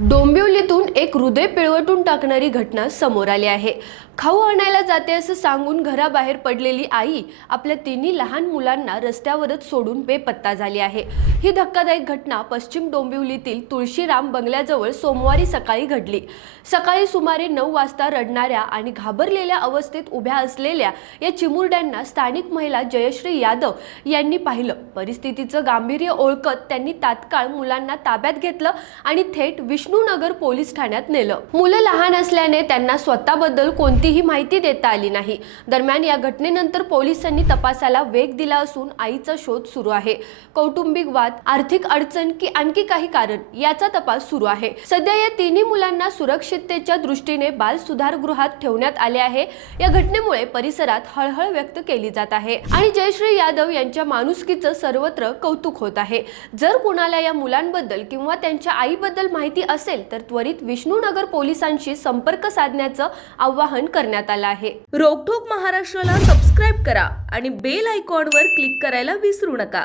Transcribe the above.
डोंबिवलीतून एक हृदय पिळवटून टाकणारी घटना समोर आली आहे। खाऊ आणायला जाते असं सांगून घराबाहेर पडलेली आई आपल्या तिन्ही लहान मुलांना रस्त्यावरच सोडून बेपत्ता झाली आहे। ही धक्कादायक घटना पश्चिम डोंबिवलीतील तुळशीराम बंगल्याजवळ सोमवारी सकाळी घडली। सकाळी सुमारे 9 वाजता रडणाऱ्या आणि घाबरलेल्या अवस्थेत उभ्या असलेल्या या चिमुरड्यांना स्थानिक महिला जयश्री यादव यांनी पाहिलं। परिस्थितीचं गांभीर्य ओळखत त्यांनी तात्काळ मुलांना ताब्यात घेतलं आणि थेट विष्णुनगर पोलीस ठाण्यात नेलं। मुलं लहान असल्याने त्यांना स्वतःबद्दल कोणतीही माहिती देता आली नाही। दरम्यान या घटनेनंतर पोलिसांनी तपासाला वेग दिला असून आईचा शोध सुरू आहे। कौटुंबिक वाद, आर्थिक अडचण की आणखी काही कारण याचा तपास सुरू आहे। सध्या या तिन्ही मुलांना सुरक्षिततेच्या दृष्टीने बाल सुधारगृहात ठेवण्यात आले आहे। या घटनेमुळे परिसरात हळहळ व्यक्त केली जात आहे आणि जयश्री यादव यांच्या माणुसकीचं सर्वत्र कौतुक होत आहे। जर कुणाला या मुलांबद्दल किंवा त्यांच्या आईबद्दल माहिती असेल तर त्वरित विष्णुनगर पोलिसांशी संपर्क साधण्याचं आवाहन करण्यात आलं आहे। रोकठोक महाराष्ट्राला सबस्क्राइब करा आणि बेल आयकॉनवर क्लिक करायला विसरू नका।